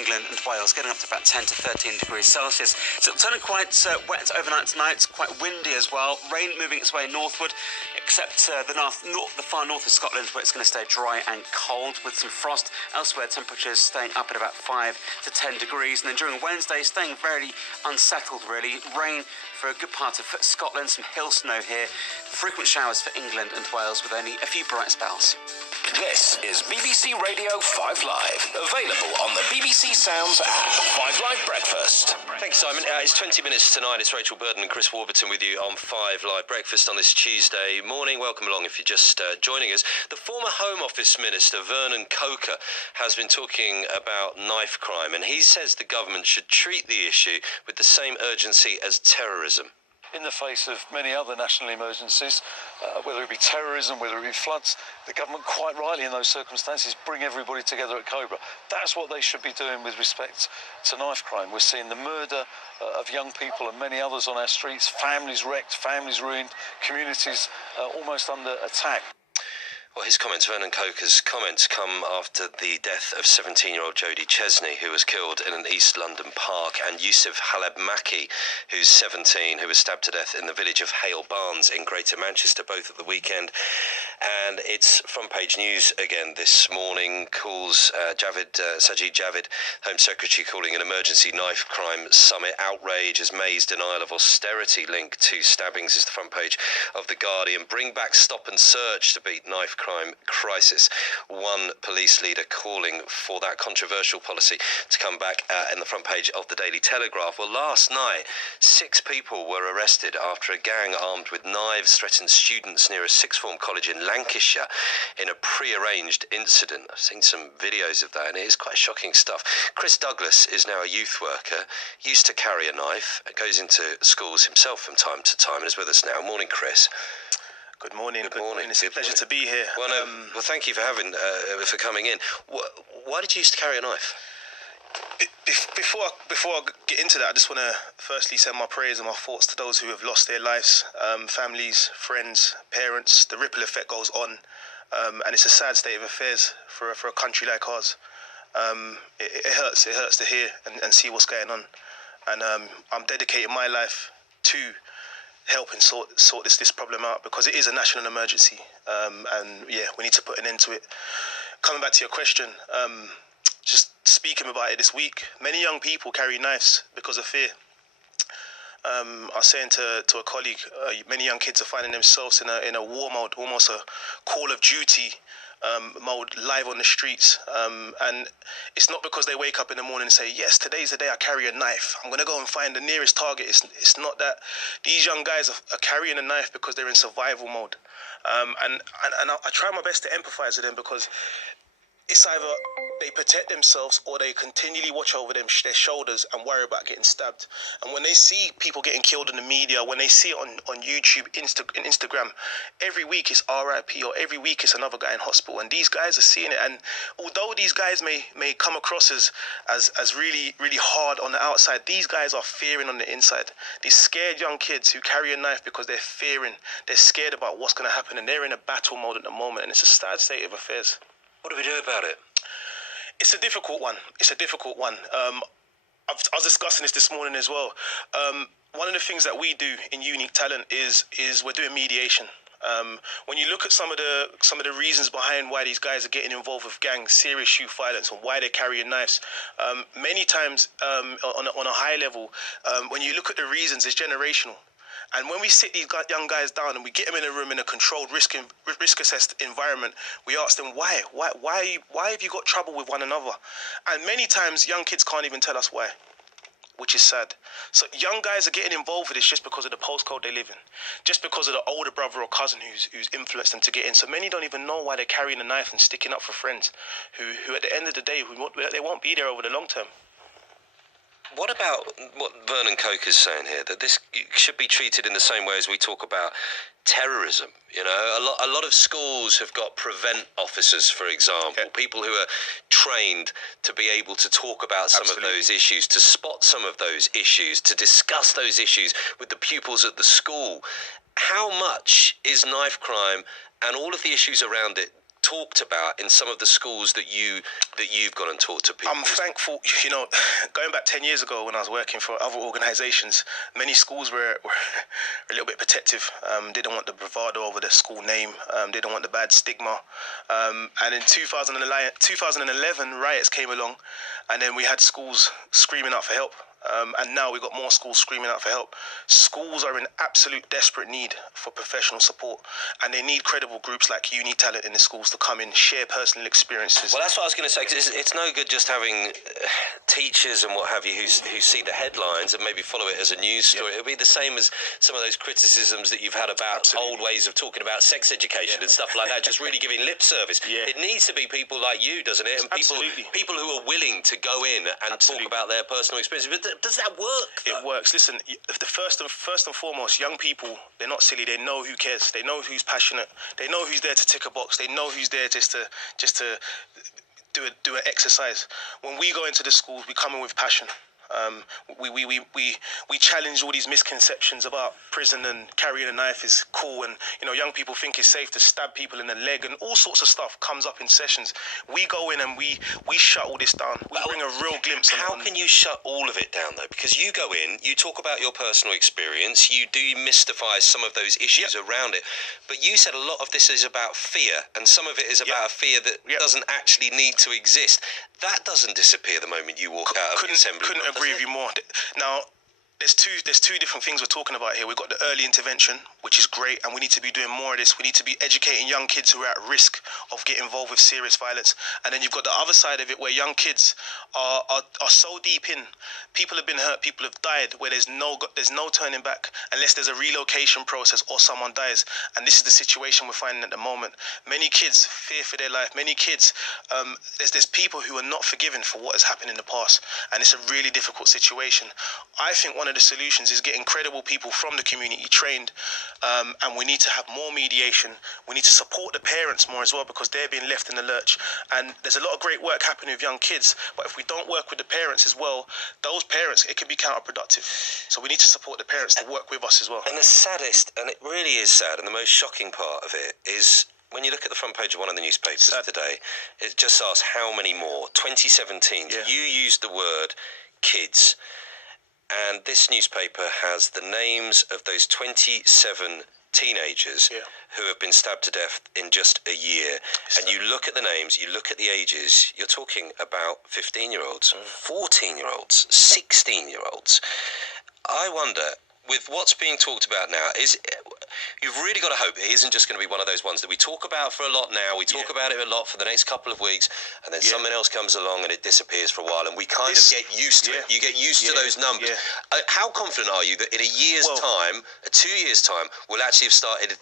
England and Wales, getting up to about 10 to 13 degrees Celsius. So it's turning quite wet overnight tonight. It's quite windy as well. Rain moving its way northward, except the far north of Scotland, where it's going to stay dry and cold with some frost. Elsewhere, temperatures staying up at about 5 to 10 degrees. And then during Wednesday, staying very unsettled, really. Rain for a good part of Scotland, some hill snow here. Frequent showers for England and Wales with only a few bright spells. This is BBC Radio 5 Live, available on the BBC Sounds app. 5 Live Breakfast. Thank you, Simon. It's 20 minutes to 9. It's Rachel Burden and Chris Warburton with you on 5 Live Breakfast on this Tuesday morning. Welcome along if you're just joining us. The former Home Office Minister, Vernon Coker, has been talking about knife crime, and he says the government should treat the issue with the same urgency as terrorism. In the face of many other national emergencies, whether it be terrorism, whether it be floods, the government quite rightly in those circumstances bring everybody together at Cobra. That's what they should be doing with respect to knife crime. We're seeing the murder of young people and many others on our streets, families wrecked, families ruined, communities almost under attack. Well, his comments, Vernon Coker's comments, come after the death of 17-year-old Jodie Chesney, who was killed in an East London park, and Yusuf Halab Maki, who's 17, who was stabbed to death in the village of Hale Barnes in Greater Manchester, both at the weekend. And it's front-page news again this morning. Calls Sajid Javid, Home Secretary, calling an emergency knife crime summit. Outrage as May's denial of austerity linked to stabbings is the front page of The Guardian. Bring back stop and search to beat knife crime crisis. One police leader calling for that controversial policy to come back in the front page of the Daily Telegraph. Well, last night, 6 people were arrested after a gang armed with knives threatened students near a sixth form college in Lancashire in a pre-arranged incident. I've seen some videos of that, and it is quite shocking stuff. Chris Douglas is now a youth worker, used to carry a knife, goes into schools himself from time to time, and is with us now. Morning, Chris. Good morning. Good morning. It's a pleasure to be here. Well, well, thank you for coming in. Why did you used to carry a knife? Before I get into that, I just want to firstly send my prayers and my thoughts to those who have lost their lives, families, friends, parents. The ripple effect goes on, and it's a sad state of affairs for a country like ours. It hurts to hear and see what's going on, and I'm dedicating my life to helping sort this problem out, because it is a national emergency, and yeah, we need to put an end to it. Coming back to your question, just speaking about it this week, many young people carry knives because of fear. I was saying to a colleague, many young kids are finding themselves in a war mode, almost a Call of Duty mode, live on the streets, and it's not because they wake up in the morning and say, yes, today's the day I carry a knife, I'm going to go and find the nearest target. It's not that. These young guys are carrying a knife because they're in survival mode, and I try my best to empathize with them, because it's either they protect themselves or they continually watch over their shoulders and worry about getting stabbed. And when they see people getting killed in the media, when they see it on YouTube, Instagram, every week it's RIP, or every week it's another guy in hospital. And these guys are seeing it. And although these guys may come across as really, really hard on the outside, these guys are fearing on the inside. These scared young kids who carry a knife because they're fearing, they're scared about what's going to happen, and they're in a battle mode at the moment. And it's a sad state of affairs. What do we do about it? It's a difficult one. I was discussing this morning as well. One of the things that we do in Unique Talent is we're doing mediation. When you look at some of the reasons behind why these guys are getting involved with gangs, serious youth violence, and why they're carrying knives, many times on a high level, when you look at the reasons, it's generational. And when we sit these young guys down and we get them in a room in a controlled, risk-assessed environment, we ask them, why have you got trouble with one another? And many times, young kids can't even tell us why, which is sad. So young guys are getting involved with this just because of the postcode they live in, just because of the older brother or cousin who's influenced them to get in. So many don't even know why they're carrying a knife and sticking up for friends who at the end of the day, they won't be there over the long term. What about what Vernon Coker's saying here, that this should be treated in the same way as we talk about terrorism? You know, a lot of schools have got prevent officers, for example, people who are trained to be able to talk about some of those issues, to spot some of those issues, to discuss those issues with the pupils at the school. How much is knife crime and all of the issues around it talked about in some of the schools that you've gone and talked to people? I'm thankful, you know, going back 10 years ago when I was working for other organisations, many schools were a little bit protective. Didn't want the bravado over the school name, didn't want the bad stigma. And in 2011, riots came along, and then we had schools screaming out for help. And now we've got more schools screaming out for help. Schools are in absolute desperate need for professional support, and they need credible groups like you, need talent in the schools to come in, share personal experiences. Well, that's what I was going to say, because it's no good just having teachers and what have you who see the headlines and maybe follow it as a news story. It'll be the same as some of those criticisms that you've had about old ways of talking about sex education and stuff like that, just really giving lip service. It needs to be people like you, doesn't it? And people who are willing to go in and talk about their personal experience. But does that work, though? It works. Listen, the first and foremost, young people, they're not silly. They know who cares. They know who's passionate. They know who's there to tick a box. They know who's there just to do an exercise. When we go into the schools, we come in with passion. We challenge all these misconceptions about prison and carrying a knife is cool, and you know, young people think it's safe to stab people in the leg, and all sorts of stuff comes up in sessions. We go in and we shut all this down. We bring a real glimpse. How can you shut all of it down, though? Because you go in, you talk about your personal experience, you demystify some of those issues around it, but you said a lot of this is about fear, and some of it is about a fear that doesn't actually need to exist. That doesn't disappear the moment you walk out of the assembly. Couldn't agree with you more. Now, there's two different things we're talking about here. We've got the early intervention, which is great, and we need to be doing more of this. We need to be educating young kids who are at risk of getting involved with serious violence. And then you've got the other side of it, where young kids are so deep in. People have been hurt, people have died, where there's no turning back unless there's a relocation process or someone dies. And this is the situation we're finding at the moment. Many kids fear for their life. Many kids, there's people who are not forgiven for what has happened in the past, and it's a really difficult situation. I think one of the solutions is getting credible people from the community trained, and we need to have more mediation. We need to support the parents more as well, because they're being left in the lurch. And there's a lot of great work happening with young kids, but if we don't work with the parents as well, those parents, it can be counterproductive. So we need to support the parents to work with us as well. And the saddest, and it really is sad, and the most shocking part of it is when you look at the front page of one of the newspapers today, it just asks how many more. 2017, you used the word kids. And this newspaper has the names of those 27 teenagers who have been stabbed to death in just a year. And you look at the names, you look at the ages, you're talking about 15-year-olds, 14-year-olds, 16-year-olds. I wonder, with what's being talked about now, you've really got to hope it isn't just going to be one of those ones that we talk about for a lot now, we talk about it a lot for the next couple of weeks, and then something else comes along and it disappears for a while, and we kind of get used to it. You get used to those numbers. How confident are you that in a year's time, 2 years' time, we'll actually have started,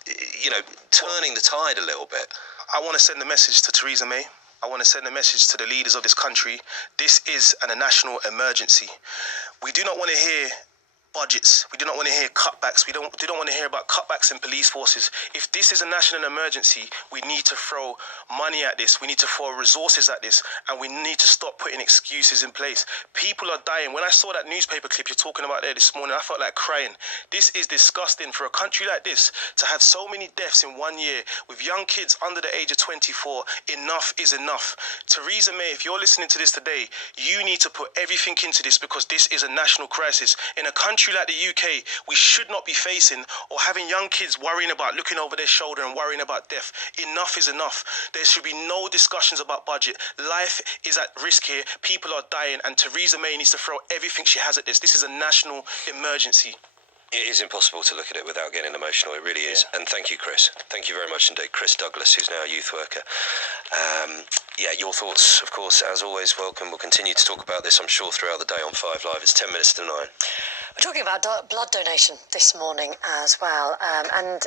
turning the tide a little bit? I want to send a message to Theresa May. I want to send a message to the leaders of this country. This is a national emergency. We do not want to hear budgets. We do not want to hear cutbacks. We don't want to hear about cutbacks in police forces. If this is a national emergency, we need to throw money at this. We need to throw resources at this, and we need to stop putting excuses in place. People are dying. When I saw that newspaper clip you're talking about there this morning, I felt like crying. This is disgusting for a country like this to have so many deaths in 1 year with young kids under the age of 24. Enough is enough. Theresa May, if you're listening to this today, you need to put everything into this, because this is a national crisis. In a country like the UK, we should not be facing or having young kids worrying about looking over their shoulder and worrying about death. Enough is enough. There should be no discussions about budget. Life is at risk here. People are dying, and Theresa May needs to throw everything she has at this. This is a national emergency. It is impossible to look at it without getting emotional. It really is. And thank you, Chris. Thank you very much indeed. Chris Douglas, who's now a youth worker. Your thoughts, of course, as always, welcome. We'll continue to talk about this, I'm sure, throughout the day on 5 Live. It's 10 minutes to 9. We're talking about blood donation this morning as well. And